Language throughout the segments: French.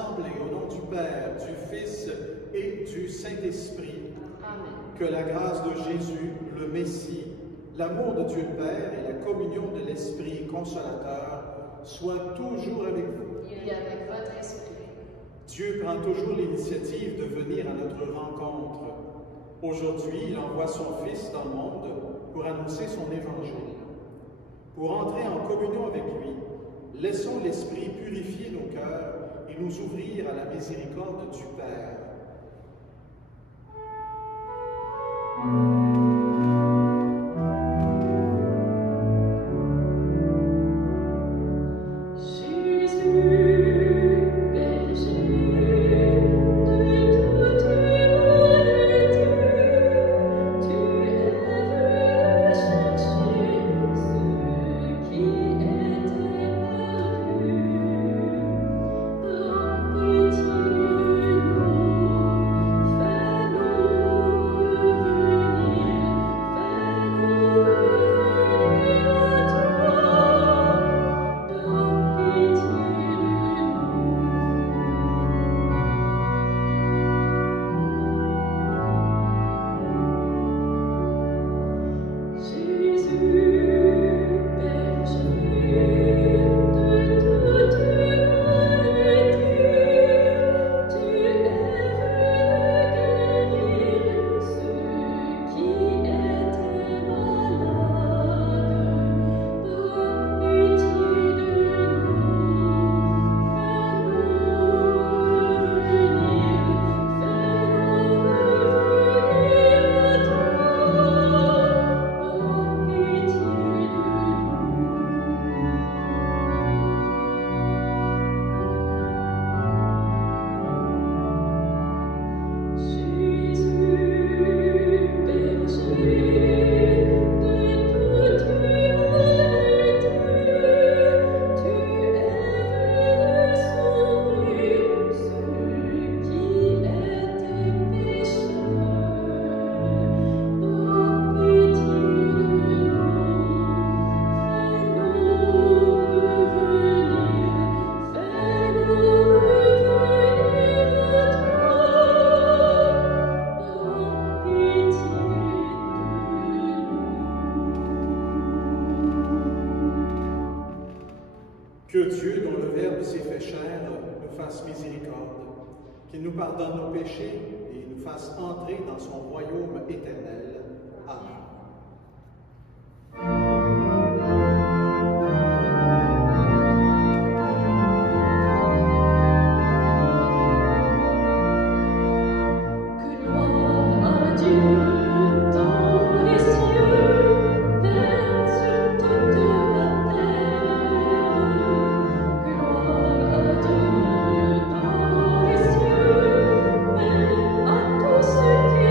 rassemblés au nom du Père, du Fils et du Saint-Esprit. Amen. Que la grâce de Jésus, le Messie, l'amour de Dieu le Père et la communion de l'Esprit consolateur soient toujours avec vous. Et avec votre esprit. Dieu prend toujours l'initiative de venir à notre rencontre. Aujourd'hui, il envoie son Fils dans le monde pour annoncer son évangile. Pour entrer en communion avec lui, laissons l'Esprit purifier nos cœurs et nous ouvrir à la miséricorde du Père. Que Dieu, dont le Verbe s'est fait chair, nous fasse miséricorde, qu'il nous pardonne nos péchés et nous fasse entrer dans son royaume éternel. Amen. À tous ceux qui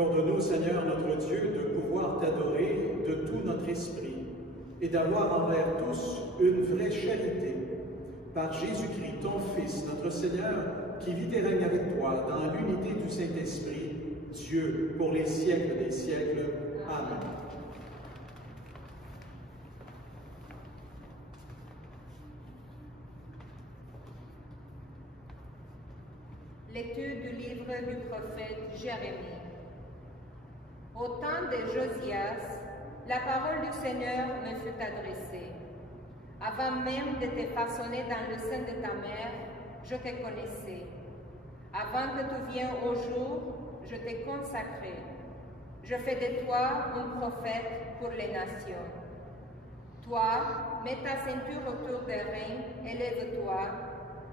Accorde-nous, Seigneur notre Dieu, de pouvoir t'adorer de tout notre esprit et d'avoir envers tous une vraie charité. Par Jésus-Christ, ton Fils, notre Seigneur, qui vit et règne avec toi dans l'unité du Saint-Esprit, Dieu, pour les siècles des siècles. Amen. Lecture du livre du prophète Jérémie. Au temps de Josias, la parole du Seigneur me fut adressée. Avant même de te façonner dans le sein de ta mère, je te connaissais. Avant que tu viennes au jour, je t'ai consacré. Je fais de toi un prophète pour les nations. Toi, mets ta ceinture autour des reins, élève-toi.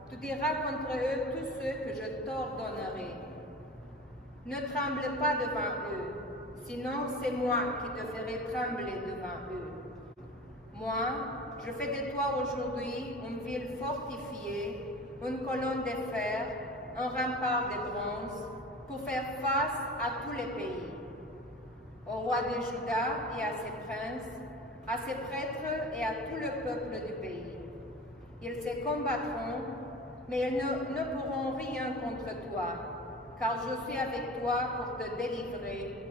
Tu diras contre eux tous ceux que je t'ordonnerai. Ne tremble pas devant eux, sinon c'est moi qui te ferai trembler devant eux. Moi, je fais de toi aujourd'hui une ville fortifiée, une colonne de fer, un rempart de bronze, pour faire face à tous les pays. Au roi de Juda et à ses princes, à ses prêtres et à tout le peuple du pays. Ils se combattront, mais ils ne pourront rien contre toi, car je suis avec toi pour te délivrer.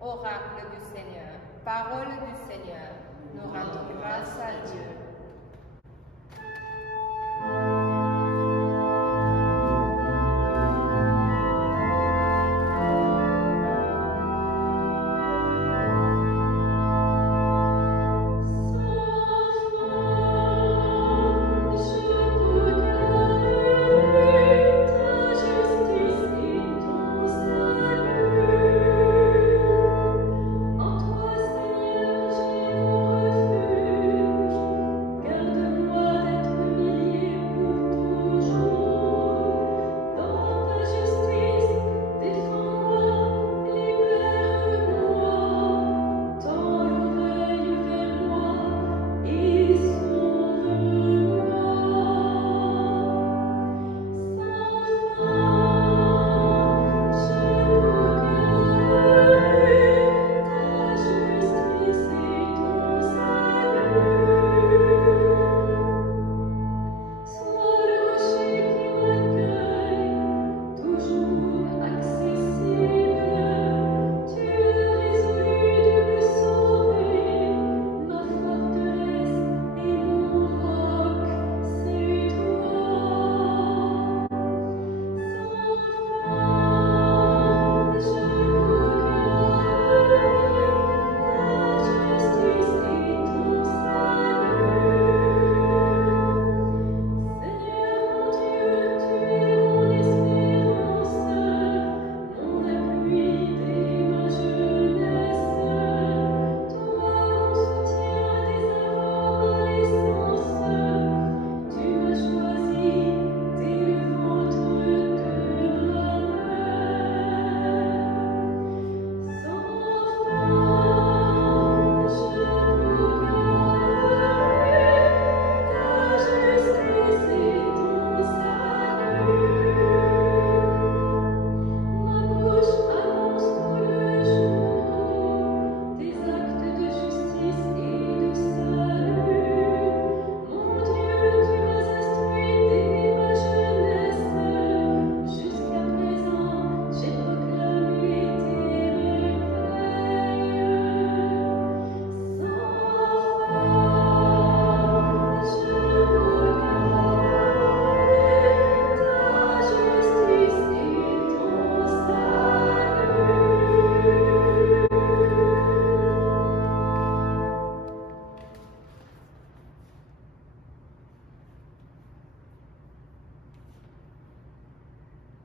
Oracle du Seigneur, parole du Seigneur, nous rendons grâce à Dieu.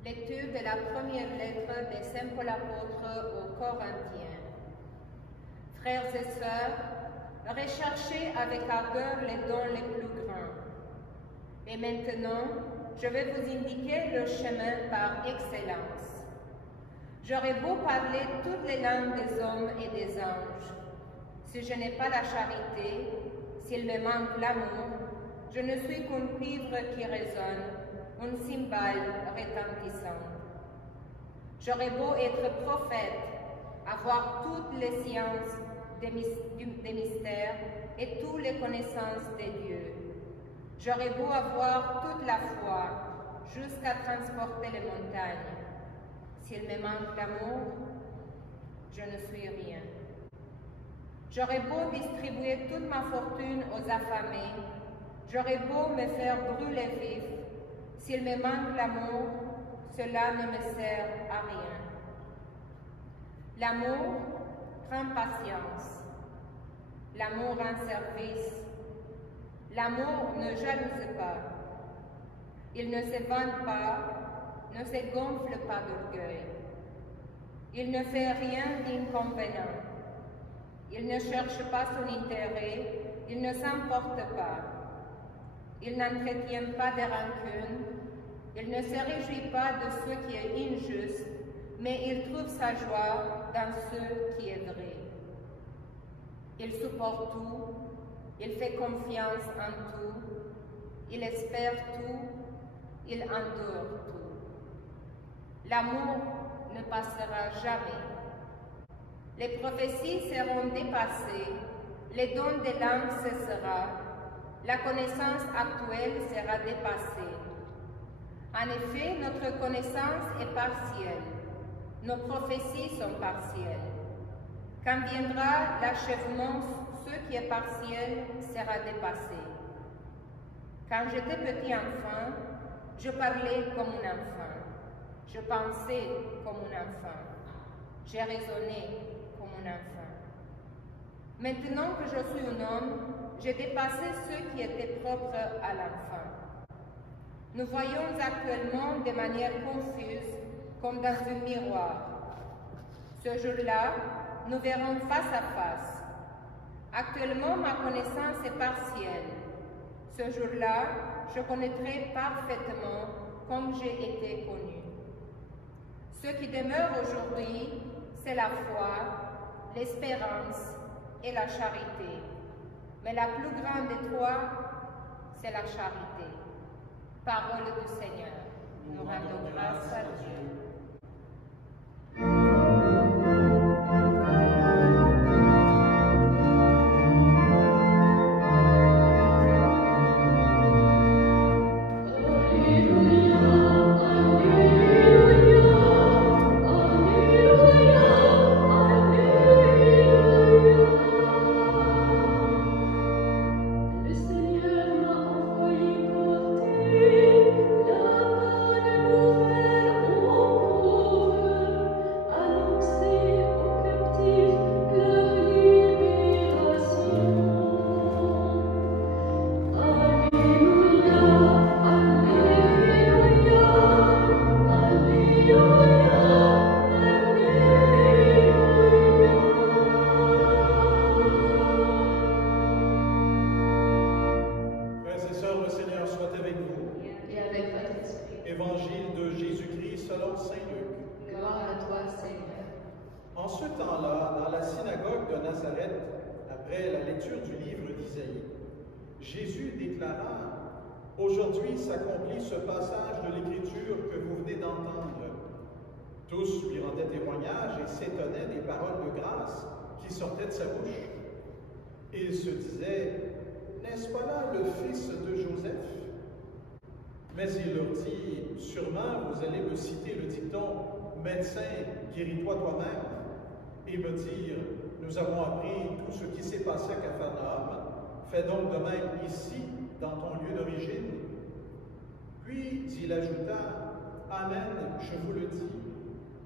Lecture de la première lettre de Saint Paul apôtre aux Corinthiens. Frères et sœurs, recherchez avec ardeur les dons les plus grands. Et maintenant, je vais vous indiquer le chemin par excellence. J'aurais beau parler toutes les langues des hommes et des anges. Si je n'ai pas la charité, s'il me manque l'amour, je ne suis qu'un cuivre qui résonne, une cymbale retentissante. J'aurais beau être prophète avoir toutes les sciences des mystères et toutes les connaissances de Dieu. J'aurais beau avoir toute la foi jusqu'à transporter les montagnes. S'il me manque l'amour, je ne suis rien. J'aurais beau distribuer toute ma fortune aux affamés, j'aurais beau me faire brûler vif, s'il me manque l'amour, cela ne me sert à rien. L'amour prend patience, l'amour rend service, l'amour ne jalouse pas, il ne se vante pas, ne se gonfle pas d'orgueil, il ne fait rien d'inconvénient, il ne cherche pas son intérêt, il ne s'emporte pas, il n'entretient pas de rancune, il ne se réjouit pas de ce qui est injuste, mais il trouve sa joie dans ce qui est vrai. Il supporte tout, il fait confiance en tout, il espère tout, il endure tout. L'amour ne passera jamais. Les prophéties seront dépassées, les dons de langue cessera, la connaissance actuelle sera dépassée. En effet, notre connaissance est partielle, nos prophéties sont partielles. Quand viendra l'achèvement, ce qui est partiel sera dépassé. Quand j'étais petit enfant, je parlais comme un enfant, je pensais comme un enfant, j'ai raisonné comme un enfant. Maintenant que je suis un homme, j'ai dépassé ce qui était propre à l'enfant. Nous voyons actuellement de manière confuse, comme dans un miroir. Ce jour-là, nous verrons face à face. Actuellement, ma connaissance est partielle. Ce jour-là, je connaîtrai parfaitement comme j'ai été connu. Ce qui demeure aujourd'hui, c'est la foi, l'espérance et la charité. Mais la plus grande des trois, c'est la charité. Parole du Seigneur. Nous rendons grâce à Dieu. Évangile de Jésus-Christ selon saint Luc. Gloire à toi, Seigneur. En ce temps-là, dans la synagogue de Nazareth, après la lecture du livre d'Isaïe, Jésus déclara « Aujourd'hui s'accomplit ce passage de l'Écriture que vous venez d'entendre. » Tous lui rendaient témoignage et s'étonnaient des paroles de grâce qui sortaient de sa bouche. Ils se disaient « N'est-ce pas là le fils de Joseph ?» Mais il leur dit, « Sûrement, vous allez me citer le dicton « Médecin, guéris-toi toi-même » et me dire, « Nous avons appris tout ce qui s'est passé à Capharnaüm, fais donc de même ici, dans ton lieu d'origine. » Puis il ajouta, « Amen, je vous le dis,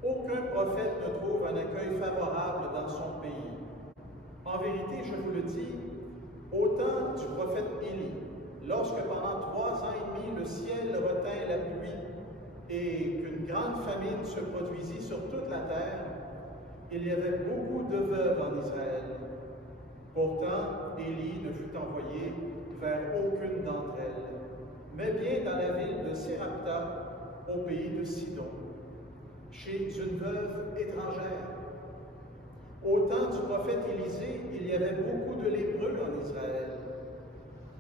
aucun prophète ne trouve un accueil favorable dans son pays. En vérité, je vous le dis, au temps du prophète Élie, lorsque pendant 3 ans et demi le ciel retint la pluie et qu'une grande famine se produisit sur toute la terre, il y avait beaucoup de veuves en Israël. Pourtant, Élie ne fut envoyé vers aucune d'entre elles, mais bien dans la ville de Sérapta, au pays de Sidon, chez une veuve étrangère. Au temps du prophète Élisée, il y avait beaucoup de lépreux en Israël,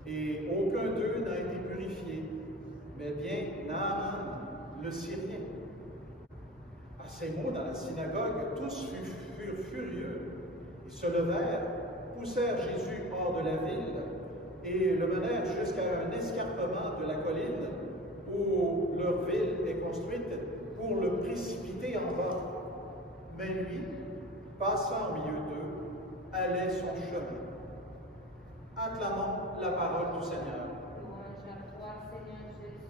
et aucun d'eux n'a été purifié, mais bien Naaman, le Syrien. À ces mots dans la synagogue, tous furent furieux. Ils se levèrent, poussèrent Jésus hors de la ville et le menèrent jusqu'à un escarpement de la colline où leur ville est construite pour le précipiter en bas. Mais lui, passant au milieu d'eux, allait son chemin. Acclamons la parole du Seigneur. Louange à toi, Seigneur Jésus.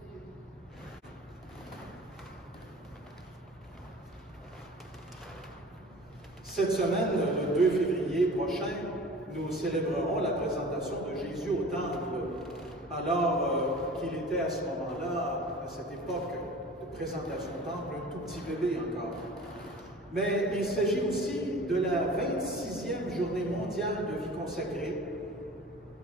Cette semaine, le 2 février prochain, nous célébrerons la présentation de Jésus au Temple, alors qu'il était à ce moment-là, à cette époque de présentation au Temple, un tout petit bébé encore. Mais il s'agit aussi de la 26e journée mondiale de vie consacrée,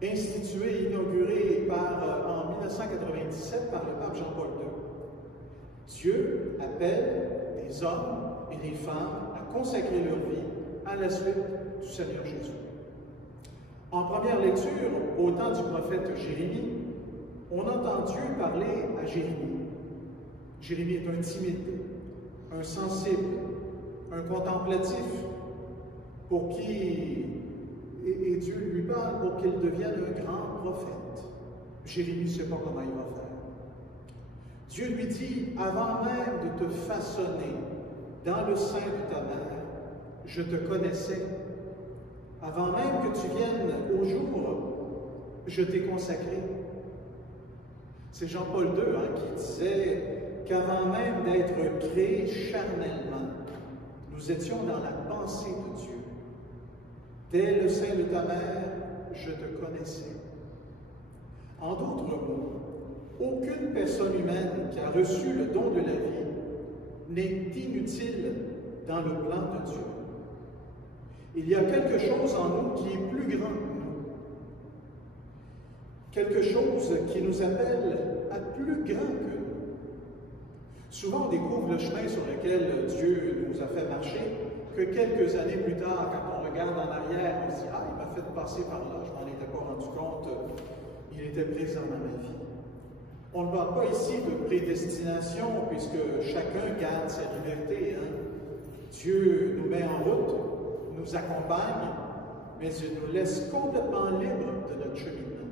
instituée et inaugurée en 1997 par le pape Jean-Paul II. Dieu appelle des hommes et des femmes à consacrer leur vie à la suite du Seigneur Jésus. En première lecture, au temps du prophète Jérémie, on entend Dieu parler à Jérémie. Jérémie est un timide, un sensible, un contemplatif, pour qui et Dieu lui parle pour qu'il devienne un grand prophète. Jérémie ne sait pas comment il va faire. Dieu lui dit, avant même de te façonner dans le sein de ta mère, je te connaissais. Avant même que tu viennes au jour, je t'ai consacré. C'est Jean-Paul II qui disait qu'avant même d'être créés charnellement, nous étions dans la pensée de Dieu. Dès le sein de ta mère, je te connaissais. En d'autres mots, aucune personne humaine qui a reçu le don de la vie n'est inutile dans le plan de Dieu. Il y a quelque chose en nous qui est plus grand que nous. Quelque chose qui nous appelle à plus grand que nous. Souvent, on découvre le chemin sur lequel Dieu nous a fait marcher, que quelques années plus tard, quand on regarde en arrière, on se dit « Ah, il m'a fait passer par là, je m'en étais pas rendu compte, il était présent dans ma vie. » On ne parle pas ici de prédestination, puisque chacun garde sa liberté. Dieu nous met en route, nous accompagne, mais il nous laisse complètement libres de notre cheminement.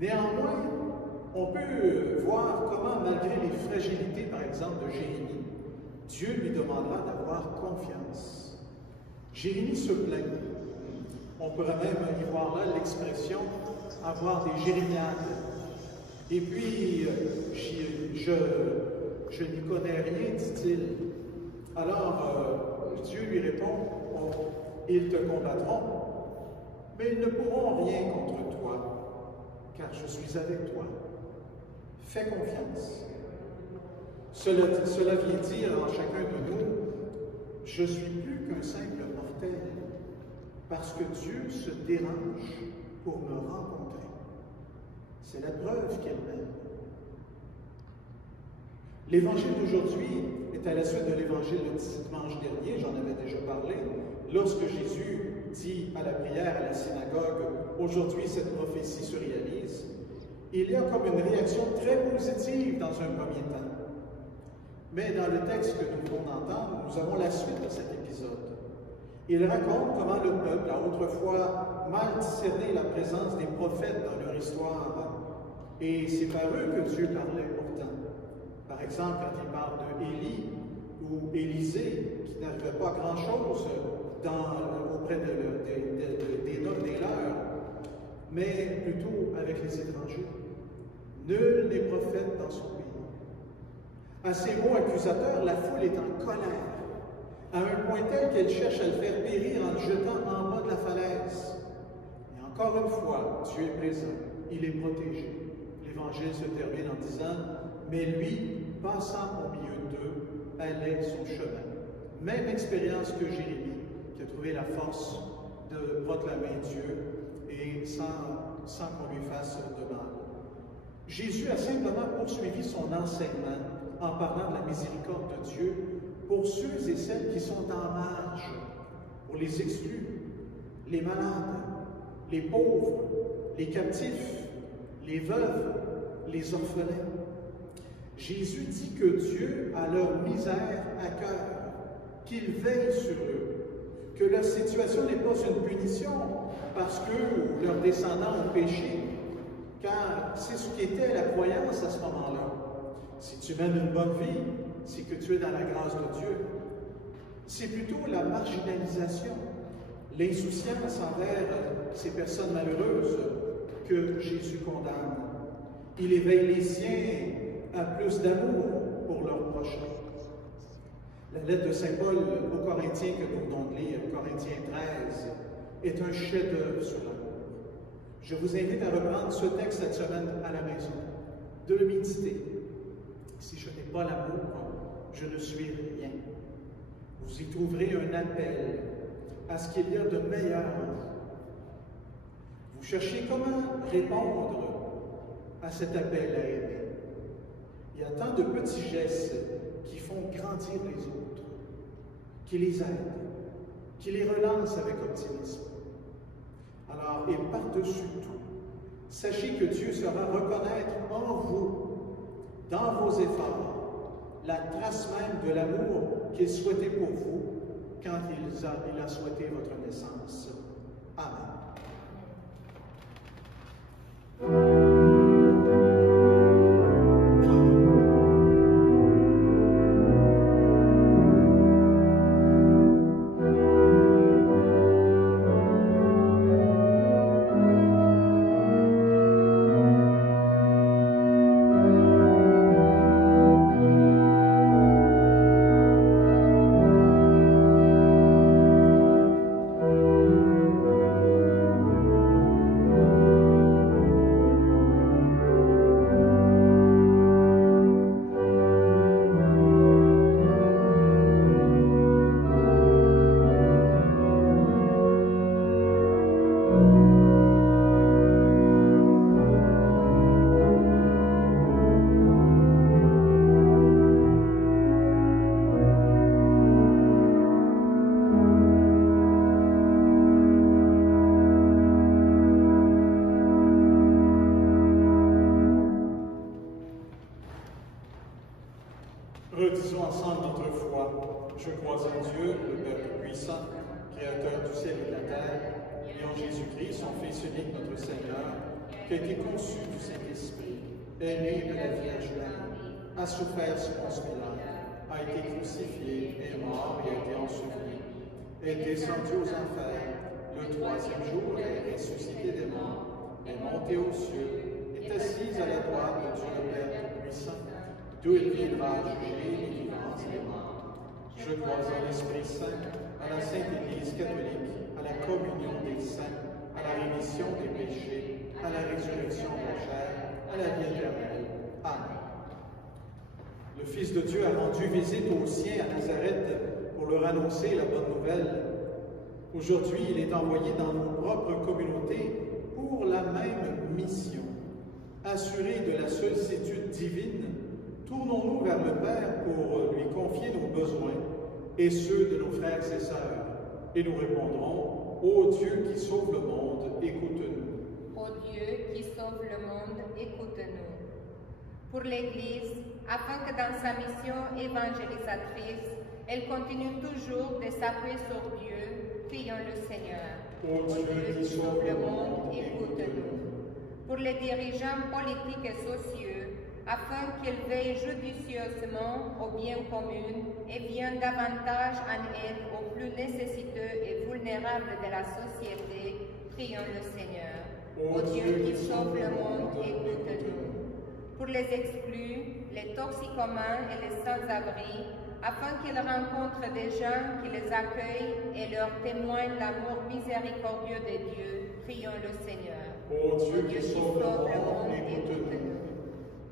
Néanmoins, on peut voir comment, malgré les fragilités, par exemple, de Jérémie, Dieu lui demandera d'avoir confiance. Jérémie se plaint. On pourrait même y voir là l'expression « avoir des jérémiades ». Et puis, je n'y connais rien, dit-il. Alors, Dieu lui répond, ils te combattront, mais ils ne pourront rien contre toi, car je suis avec toi. Fais confiance. Cela vient dire en chacun de nous, je suis plus qu'un simple mortel, parce que Dieu se dérange pour me rencontrer. C'est la preuve qu'elle m'aime. L'évangile d'aujourd'hui est à la suite de l'évangile de dimanche dernier, j'en avais déjà parlé, lorsque Jésus dit à la prière à la synagogue, aujourd'hui cette prophétie se réalise, il y a comme une réaction très positive dans un premier temps. Mais dans le texte que nous venons d'entendre, nous avons la suite de cet épisode. Il raconte comment le peuple a autrefois mal discerné la présence des prophètes dans leur histoire, et c'est par eux que Dieu parlait pourtant. Par exemple, quand il parle d'Élie ou Élisée, qui n'arrivait pas à grand-chose auprès des leurs, mais plutôt avec les étrangers. Nul n'est prophète dans son pays. À ces mots accusateurs, la foule est en colère, à un point tel qu'elle cherche à le faire périr en le jetant en bas de la falaise. Et encore une fois, Dieu est présent, il est protégé. L'Évangile se termine en disant « Mais lui, passant au milieu d'eux, allait son chemin. » Même expérience que Jérémie, qui a trouvé la force de proclamer Dieu et sans qu'on lui fasse de mal. Jésus a simplement poursuivi son enseignement en parlant de la miséricorde de Dieu pour ceux et celles qui sont en marge, pour les exclus, les malades, les pauvres, les captifs, les veuves, les orphelins. Jésus dit que Dieu a leur misère à cœur, qu'il veille sur eux, que leur situation n'est pas une punition parce que leurs descendants ont péché, car c'est ce qu'était la croyance à ce moment-là. Si tu mènes une bonne vie, c'est que tu es dans la grâce de Dieu. C'est plutôt la marginalisation, l'insouciance envers ces personnes malheureuses que Jésus condamne. Il éveille les siens à plus d'amour pour leurs prochains. La lettre de Saint Paul aux Corinthiens que nous venons de lire, Corinthiens 13, est un chef-d'œuvre sur l'amour. Je vous invite à reprendre ce texte cette semaine à la maison, de le méditer. Si je n'ai pas l'amour, je ne suis rien. Vous y trouverez un appel à ce qu'il y a de meilleur. Vous cherchez comment répondre à cet appel à aimer. Il y a tant de petits gestes qui font grandir les autres, qui les aident, qui les relancent avec optimisme. Alors, et par-dessus tout, sachez que Dieu saura reconnaître en vous, dans vos efforts, la trace même de l'amour qu'il souhaitait pour vous quand il a souhaité votre naissance. Amen. Redisons ensemble notre foi. Je crois en Dieu, le Père Tout-Puissant, Créateur du ciel et de la terre, et en Jésus-Christ, son Fils unique, notre Seigneur, qui a été conçu du Saint-Esprit, est né de la Vierge Marie, a souffert sous Ponce Pilate, a été crucifié, est mort et a été enseveli, est descendu aux enfers, le troisième jour est ressuscité des morts, est monté aux cieux, est assis à la droite de Dieu le Père Tout-Puissant, d'où il viendra juger les vivants et les morts. Je crois en l'Esprit Saint, à la Sainte Église catholique, à la communion des saints, à la rémission des péchés, à la résurrection de la chair, à la vie éternelle. Amen. Le Fils de Dieu a rendu visite aux siens à Nazareth pour leur annoncer la bonne nouvelle. Aujourd'hui, il est envoyé dans nos propres communautés pour la même mission. Assurés de la sollicitude divine, tournons-nous vers le Père pour lui confier nos besoins et ceux de nos frères et sœurs. Et nous répondrons, ô Dieu qui sauve le monde, écoute-nous. Ô Dieu qui sauve le monde, écoute-nous. Pour l'Église, afin que dans sa mission évangélisatrice, elle continue toujours de s'appuyer sur Dieu, prions le Seigneur. Ô Dieu qui sauve le monde, écoute-nous. Pour les dirigeants politiques et sociaux, afin qu'ils veillent judicieusement au bien commun et viennent davantage en aide aux plus nécessiteux et vulnérables de la société, prions le Seigneur. Ô Dieu qui sauve le monde, écoute-nous. Pour les exclus, les toxicomanes et les sans-abri, afin qu'ils rencontrent des gens qui les accueillent et leur témoignent l'amour miséricordieux de Dieu, prions le Seigneur. Ô Dieu qui sauve le monde, écoute-nous.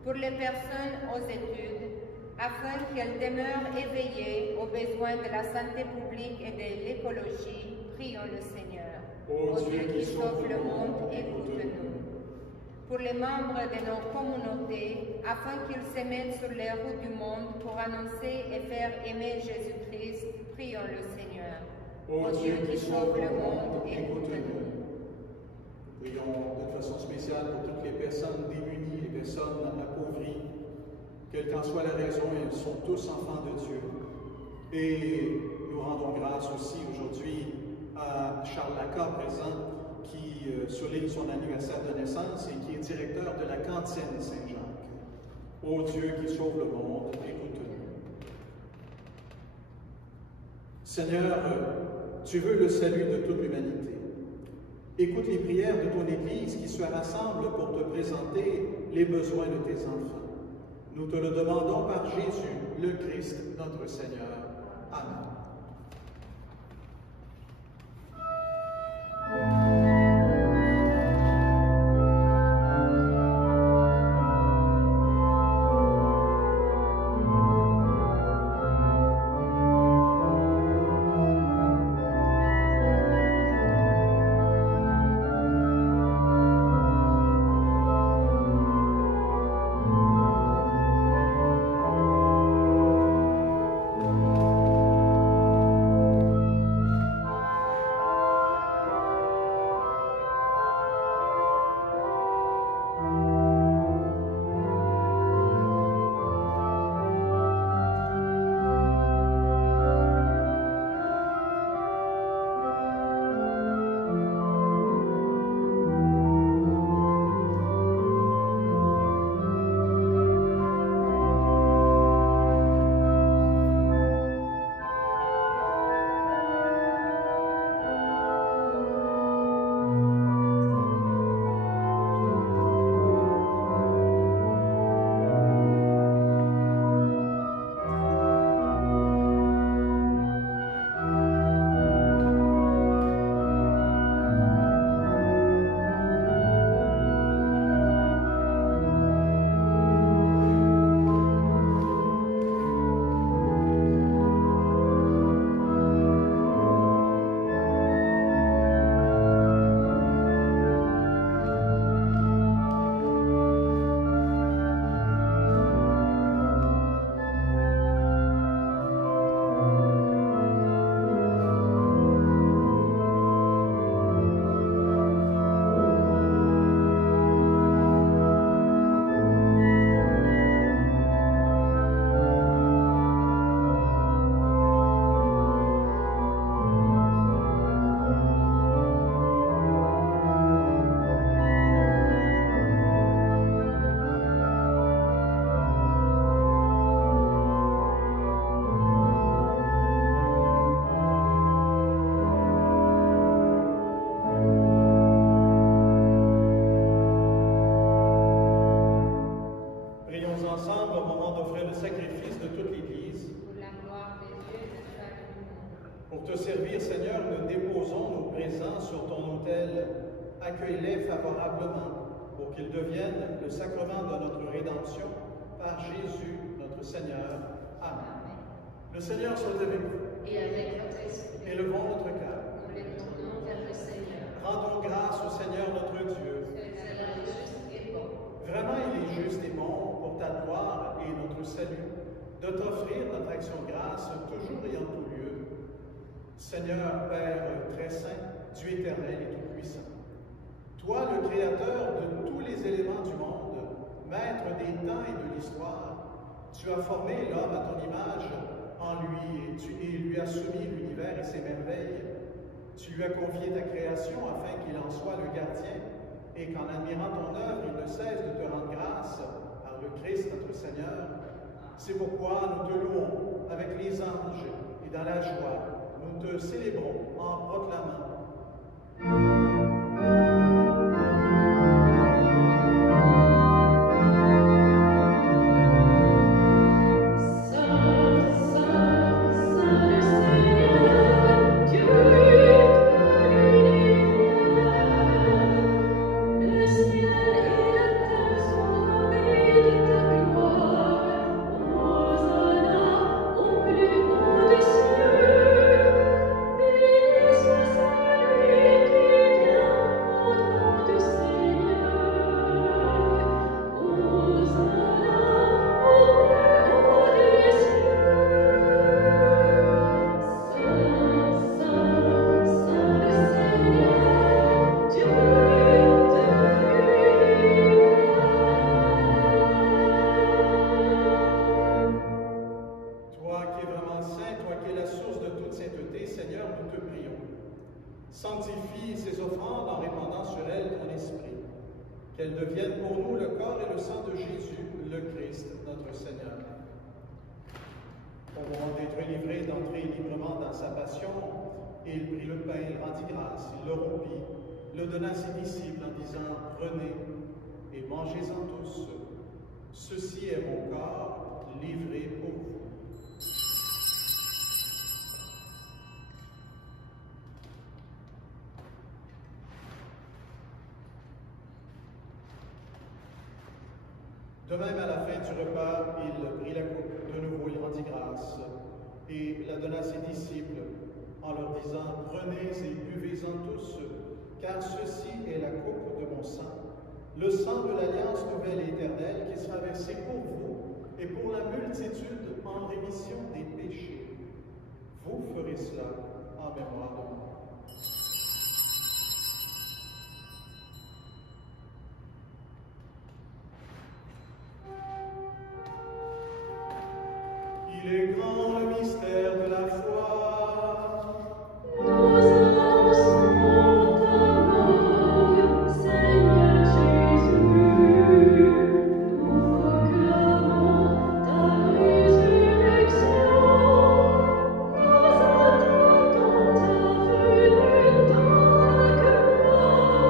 Pour les personnes aux études, afin qu'elles demeurent éveillées aux besoins de la santé publique et de l'écologie, prions le Seigneur. Ô Dieu qui sauve le monde, écoute-nous. Pour les membres de nos communautés, afin qu'ils se mettent sur les routes du monde pour annoncer et faire aimer Jésus-Christ, prions le Seigneur. Ô Dieu qui sauve le monde, écoute-nous. Prions de façon spéciale pour toutes les personnes démunies, les personnes appauvries, Quelle qu'en soit la raison, ils sont tous enfants de Dieu. Et nous rendons grâce aussi aujourd'hui à Charles Laca, présent, qui souligne son anniversaire de naissance et qui est directeur de la cantine Saint-Jacques. Ô Dieu qui sauve le monde, écoute-nous. Seigneur, tu veux le salut de toute l'humanité. Écoute les prières de ton Église qui se rassemble pour te présenter les besoins de tes enfants. Nous te le demandons par Jésus, le Christ, notre Seigneur. Amen. Accueille-les favorablement pour qu'ils deviennent le sacrement de notre rédemption par Jésus, notre Seigneur. Amen. Le Seigneur soit avec vous. Et avec votre esprit. Élevons notre cœur. Nous les tournons vers le Seigneur. Rendons grâce au Seigneur notre Dieu. C'est juste et bon. Vraiment, il est juste et bon pour ta gloire et notre salut de t'offrir notre action de grâce toujours et en tout lieu. Seigneur, Père très saint, Dieu éternel et tout-puissant, toi, le Créateur de tous les éléments du monde, Maître des temps et de l'histoire, tu as formé l'homme à ton image en lui et lui as soumis l'univers et ses merveilles. Tu lui as confié ta création afin qu'il en soit le gardien et qu'en admirant ton œuvre, il ne cesse de te rendre grâce par le Christ notre Seigneur. C'est pourquoi nous te louons avec les anges et dans la joie. Nous te célébrons en proclamant. Au qu'elles deviennent pour nous le corps et le sang de Jésus, le Christ, notre Seigneur. Au moment d'être livré, d'entrer librement dans sa passion, il prit le pain, il rendit grâce, il le rompit, le donna à ses disciples en disant « Prenez et mangez-en tous. Ceci est mon corps livré pour vous. » De même, à la fin du repas, il prit la coupe, de nouveau il rendit grâce, et la donna à ses disciples, en leur disant, « Prenez et buvez-en tous, car ceci est la coupe de mon sang, le sang de l'alliance nouvelle et éternelle qui sera versé pour vous et pour la multitude en rémission des péchés. Vous ferez cela en mémoire de moi. » Il est grand le mystère de la foi. Nous annonçons ta mort, Seigneur Jésus. Nous proclamons ta résurrection. Nous attendons ta venue dans la gloire.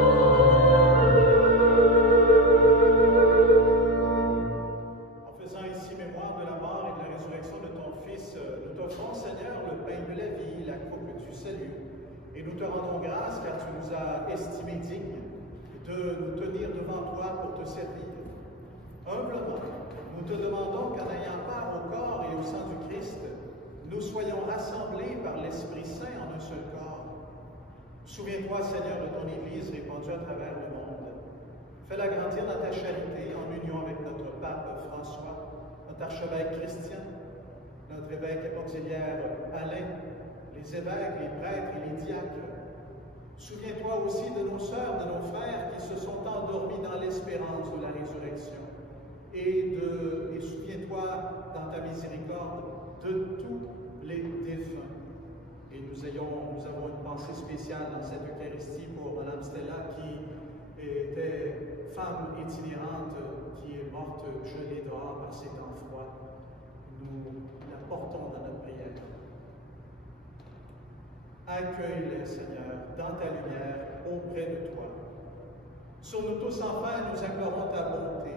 En faisant ici mémoire de la mort et de la résurrection de ton Fils, nous t'offrons, Seigneur, le pain de la vie, la coupe du salut. Et nous te rendons grâce car tu nous as estimés dignes de nous tenir devant toi pour te servir. Humblement, nous te demandons qu'en ayant part au corps et au sang du Christ, nous soyons rassemblés par l'Esprit Saint en un seul corps. Souviens-toi, Seigneur, de ton Église répandue à travers le monde. Fais-la grandir dans ta charité en union avec notre pape François, notre archevêque Christian, notre évêque auxiliaire Alain, les évêques, les prêtres et les diacres. Souviens-toi aussi de nos sœurs, de nos frères qui se sont endormis dans l'espérance de la résurrection. Et souviens-toi dans ta miséricorde de tous les défunts. Et nous avons une pensée spéciale dans cette Eucharistie pour Mme Stella qui était femme itinérante, qui est morte gelée dehors par ces temps froids. Nous la portons dans notre prière. Accueille-les, Seigneur, dans ta lumière, auprès de toi. Sur nous tous, enfin, nous implorons ta bonté.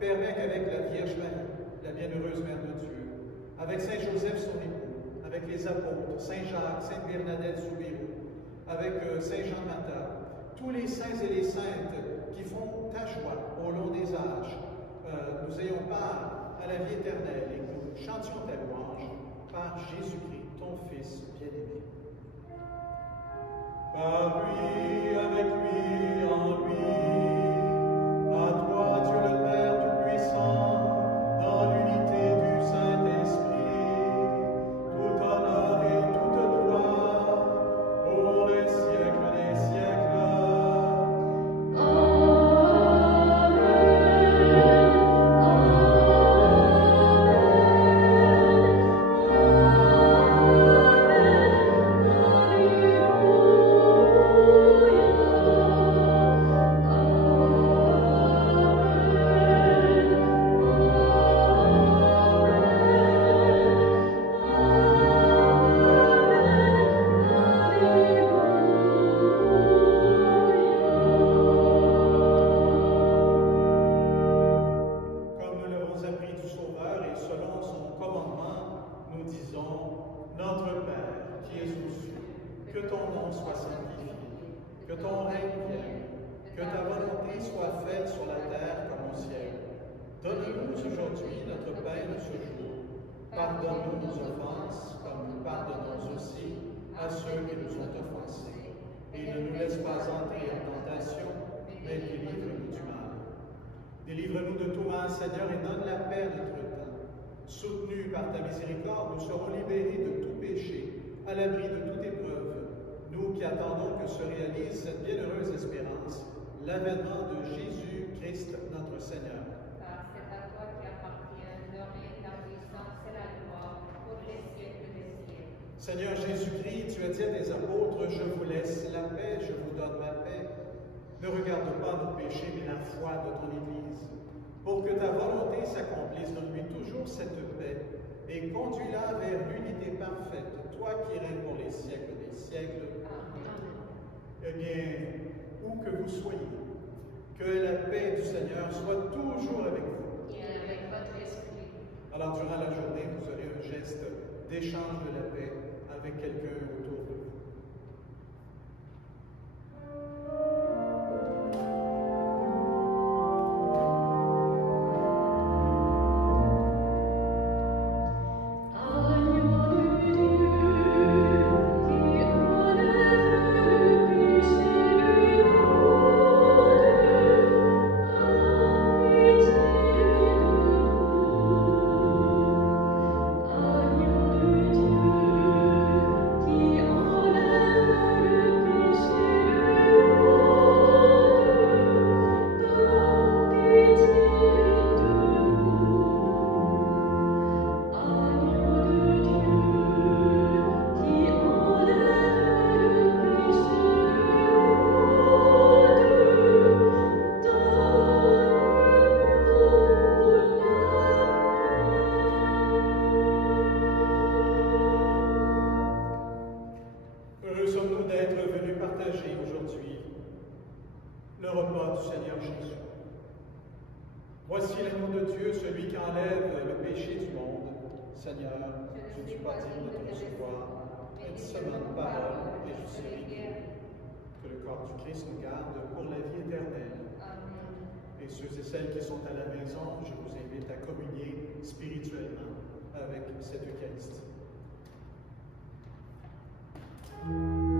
Permets qu'avec la Vierge Marie, la bienheureuse Mère de Dieu, avec Saint Joseph, son époux, avec les apôtres, Saint Jacques, Sainte Bernadette Soubirous, avec Saint Jean Matat, tous les saints et les saintes qui font ta joie au long des âges, nous ayons part à la vie éternelle et que nous chantions ta louange par Jésus-Christ, ton Fils bien-aimé. Par lui, avec lui, en lui, à toi, Dieu le Père Tout-Puissant, dans l'unité du Saint-Esprit, tout honneur et toute gloire, pour les siècles des siècles. Pardonne-nous nos offenses, comme nous pardonnons aussi à ceux qui nous ont offensés. Et ne nous laisse pas entrer en tentation, mais délivre-nous du mal. Délivre-nous de tout mal, Seigneur, et donne la paix à notre temps. Soutenus par ta miséricorde, nous serons libérés de tout péché, à l'abri de toute épreuve. Nous qui attendons que se réalise cette bienheureuse espérance, l'avènement de Jésus-Christ, notre Seigneur. Car c'est à toi qui appartient le règne, la puissance et la gloire pour les siècles des siècles. Seigneur Jésus-Christ, tu as dit à tes apôtres, je vous laisse la paix, je vous donne ma paix. Ne regarde pas nos péchés, mais la foi de ton Église. Pour que ta volonté s'accomplisse, donne-lui toujours cette paix et conduis-la vers l'unité parfaite, toi qui règnes pour les siècles des siècles. Eh bien, où que vous soyez, que la paix du Seigneur soit toujours avec vous. Et avec votre esprit. Alors, durant la journée, vous aurez un geste d'échange de la paix avec quelqu'un autour de vous. Le repas du Seigneur Jésus. Voici l'agneau de Dieu, celui qui enlève le péché du monde. Seigneur, je ne suis pas digne de te recevoir, mais dis seulement une parole et je serai guéri. Que le corps du Christ nous garde pour la vie éternelle. Amen. Et ceux et celles qui sont à la maison, je vous invite à communier spirituellement avec cette Eucharistie. Amen.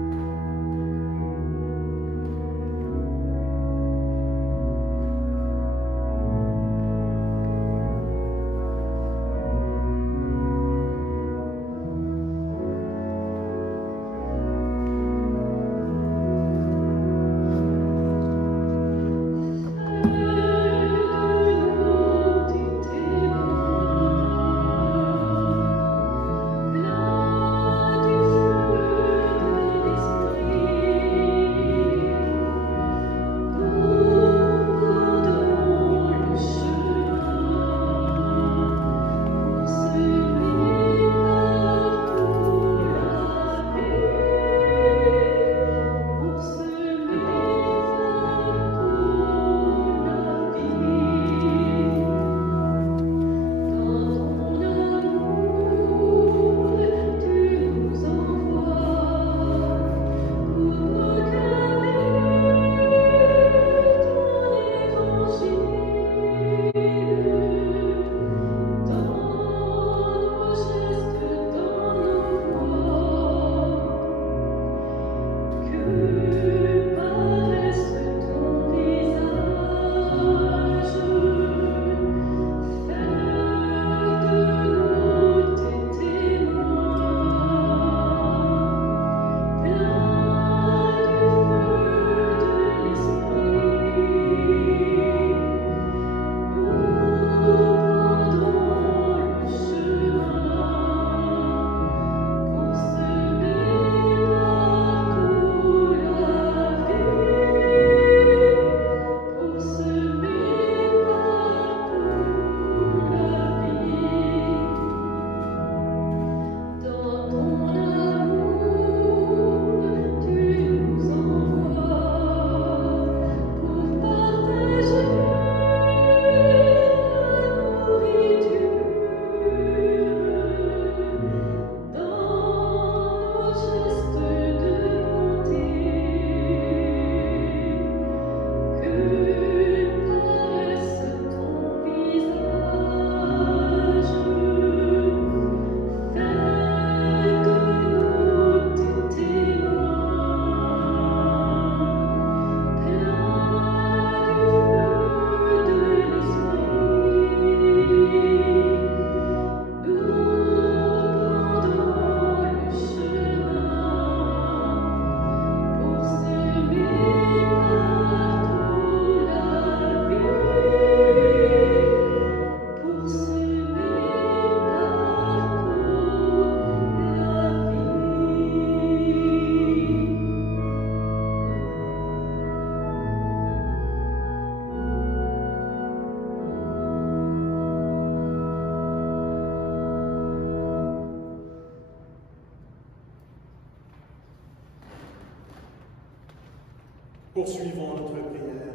Poursuivons notre prière.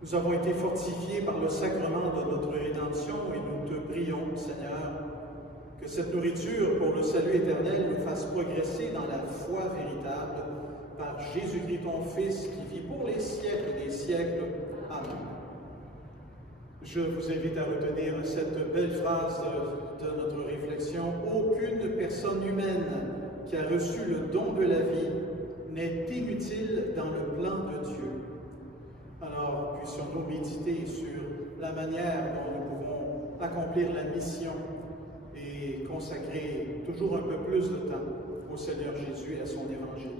Nous avons été fortifiés par le sacrement de notre rédemption et nous te prions, Seigneur, que cette nourriture pour le salut éternel nous fasse progresser dans la foi véritable par Jésus-Christ, ton Fils, qui vit pour les siècles des siècles. Amen. Je vous invite à retenir cette belle phrase de notre réflexion. Aucune personne humaine qui a reçu le don de la vie n'est inutile dans le plan de Dieu. Alors, puissions-nous méditer sur la manière dont nous pouvons accomplir la mission et consacrer toujours un peu plus de temps au Seigneur Jésus et à son Évangile.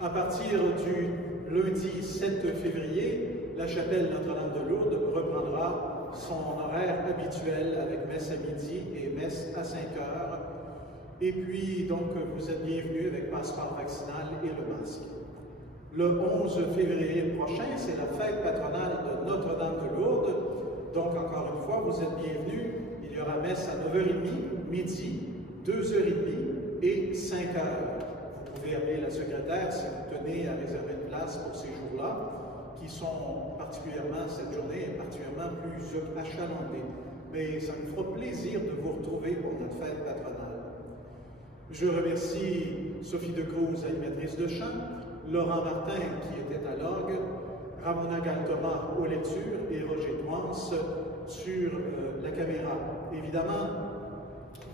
À partir du lundi 7 février, la chapelle Notre-Dame de Lourdes reprendra son horaire habituel avec messe à midi et messe à 5 heures. Et puis, donc, vous êtes bienvenus avec passeport vaccinal et le masque. Le 11 février prochain, c'est la fête patronale de Notre-Dame de Lourdes. Donc, encore une fois, vous êtes bienvenus. Il y aura messe à 9h30, midi, 2h30 et 5h. Vous pouvez appeler la secrétaire si vous tenez à réserver une place pour ces jours-là, qui sont particulièrement, cette journée est particulièrement plus achalandée. Mais ça me fera plaisir de vous retrouver pour notre fête patronale. Je remercie Sophie de Cruz, animatrice de chant, Laurent Martin, qui était à l'orgue, Ramona Galtoma aux lectures et Roger Douance sur la caméra. Évidemment,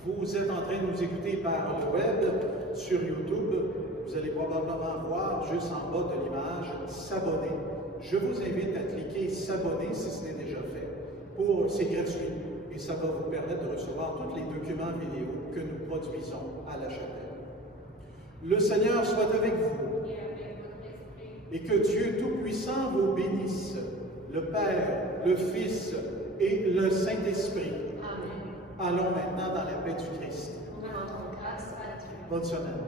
vous êtes en train de nous écouter par le web, sur YouTube. Vous allez probablement voir juste en bas de l'image « S'abonner ». Je vous invite à cliquer « S'abonner » si ce n'est déjà fait. C'est gratuit et ça va vous permettre de recevoir tous les documents vidéo que nous produisons à la chapelle. Le Seigneur soit avec vous et que Dieu Tout-Puissant vous bénisse, le Père, le Fils et le Saint-Esprit. Amen. Allons maintenant dans la paix du Christ. Nous rendons grâce à Dieu. Bonne semaine.